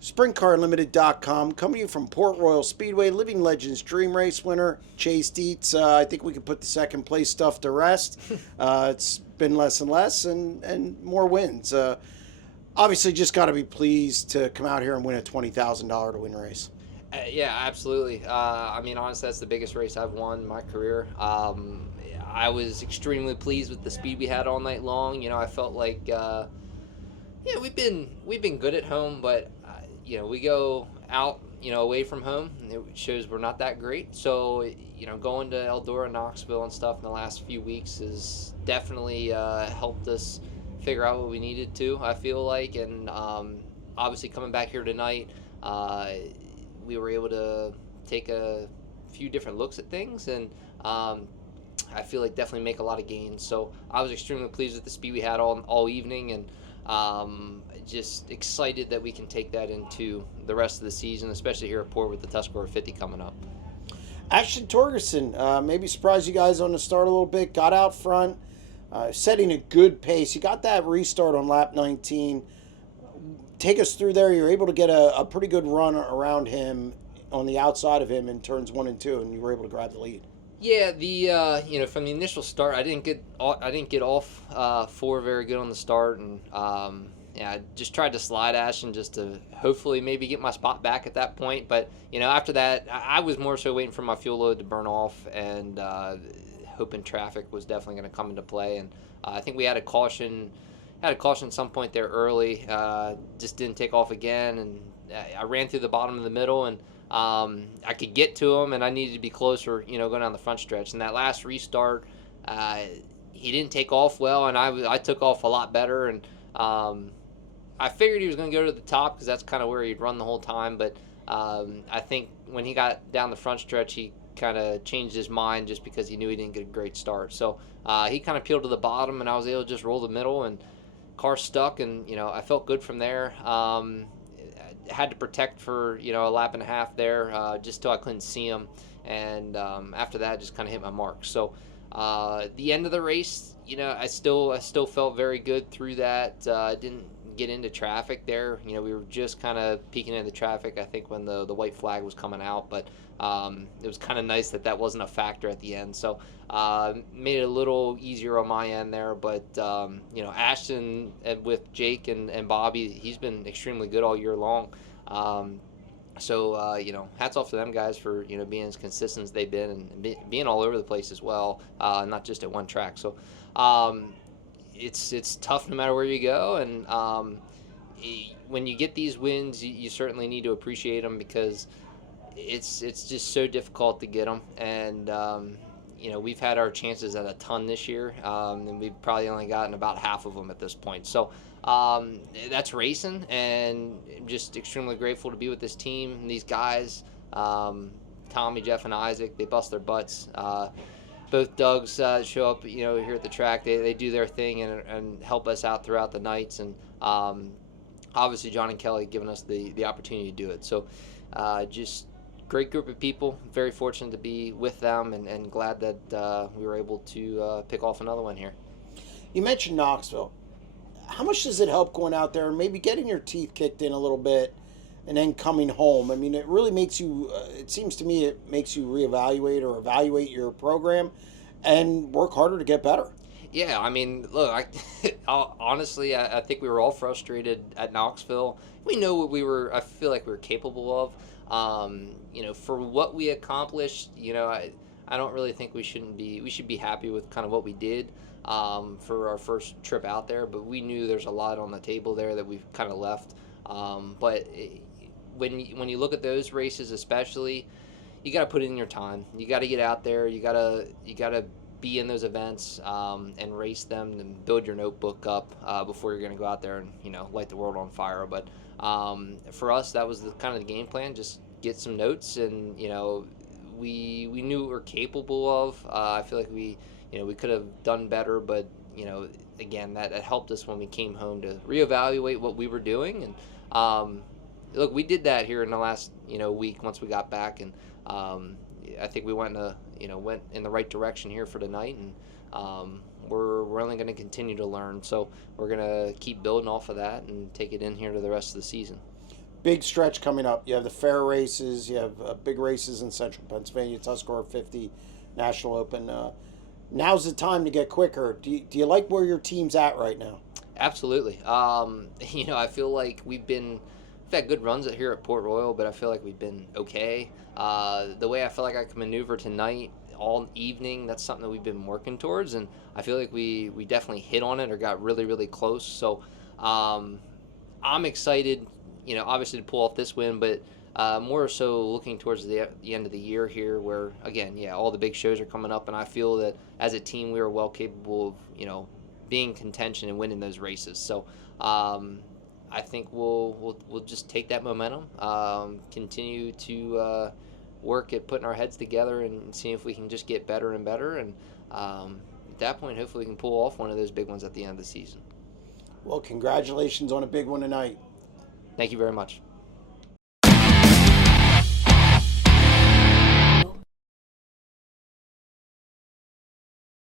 SprintCarUnlimited.com, coming to you from Port Royal Speedway, Living Legends Dream Race winner, Chase Dietz. I think we can put the second place stuff to rest. It's been less and less and more wins. Obviously, just got to be pleased to come out here and win a $20,000 to win race. Yeah, absolutely. I mean, honestly, that's the biggest race I've won in my career. I was extremely pleased with the speed we had all night long. I felt like yeah, we've been good at home, but we go out, away from home, and it shows we're not that great. So going to Eldora, Knoxville, and stuff in the last few weeks has definitely helped us figure out what we needed to. I feel like, and obviously coming back here tonight, we were able to take a few different looks at things, and I feel like definitely make a lot of gains. So I was extremely pleased with the speed we had all evening, and just excited that we can take that into the rest of the season, especially here at Port with the Tuscarora 50 coming up. Ashton Torgerson, maybe surprised you guys on the start a little bit, got out front, setting a good pace. You got that restart on lap 19. Take us through there. You're able to get a pretty good run around him on the outside of him in turns 1 and 2, and you were able to grab the lead. Yeah, the from the initial start, I didn't get off four very good on the start, and yeah, I just tried to slide Ashton just to hopefully maybe get my spot back at that point. But after that, I was more so waiting for my fuel load to burn off, and hoping traffic was definitely going to come into play. And I think we had a caution. Had a caution at some point there early. Just didn't take off again, and I ran through the bottom of the middle, and I could get to him, and I needed to be closer, going down the front stretch. And that last restart, he didn't take off well, and I took off a lot better. And I figured he was going to go to the top because that's kind of where he'd run the whole time. But I think when he got down the front stretch, he kind of changed his mind just because he knew he didn't get a great start. So he kind of peeled to the bottom, and I was able to just roll the middle, and car stuck, and I felt good from there. Had to protect for a lap and a half there, just till I couldn't see him, and after that, just kind of hit my mark. So the end of the race, I still felt very good through that. Didn't get into traffic there. We were just kind of peeking into traffic, I think, when the white flag was coming out, but it was kind of nice that wasn't a factor at the end. So made it a little easier on my end there. But Ashton, with Jake and Bobby, he's been extremely good all year long. So hats off to them guys for being as consistent as they've been, and being all over the place as well, not just at one track. So it's tough no matter where you go, and when you get these wins, you certainly need to appreciate them, because it's just so difficult to get them. And we've had our chances at a ton this year, and we've probably only gotten about half of them at this point. So that's racing, and I'm just extremely grateful to be with this team and these guys. Tommy, Jeff, and Isaac, they bust their butts. Both Dougs show up, here at the track. They do their thing and help us out throughout the nights. And obviously John and Kelly giving us the opportunity to do it. So just great group of people. Very fortunate to be with them, and glad that we were able to pick off another one here. You mentioned Knoxville. How much does it help going out there and maybe getting your teeth kicked in a little bit and then coming home? I mean, it really makes you, it seems to me, it makes you reevaluate or evaluate your program and work harder to get better. Yeah, I mean, look, honestly, I think we were all frustrated at Knoxville. We know what I feel like we were capable of. For what we accomplished, I don't really think we should be happy with kind of what we did for our first trip out there, but we knew there's a lot on the table there that we've kind of left. When you look at those races, especially, you got to put in your time. You got to get out there. You got to be in those events and race them and build your notebook up before you're going to go out there and light the world on fire. But for us, that was kind of the game plan. Just get some notes, and we knew what we were capable of. I feel like we could have done better, but again, that helped us when we came home to reevaluate what we were doing. And look, we did that here in the last week once we got back, and I think we went in the right direction here for tonight, and we're only going to continue to learn. So we're going to keep building off of that and take it in here to the rest of the season. big stretch coming up. You have the fair races. You have big races in Central Pennsylvania, Tuscarora 50, National Open. Now's the time to get quicker. Do you like where your team's at right now? Absolutely. I feel like we've had good runs here at Port Royal, but I feel like we've been okay. The way I feel like I can maneuver tonight all evening, that's something that we've been working towards, and I feel like we definitely hit on it or got really, really close. So I'm excited, obviously to pull off this win, but more so looking towards the end of the year here where, again, all the big shows are coming up, and I feel that as a team we are well capable of, being in contention and winning those races. So I think we'll just take that momentum, continue to work at putting our heads together and see if we can just get better and better. And at that point, hopefully we can pull off one of those big ones at the end of the season. Well, congratulations on a big one tonight. Thank you very much.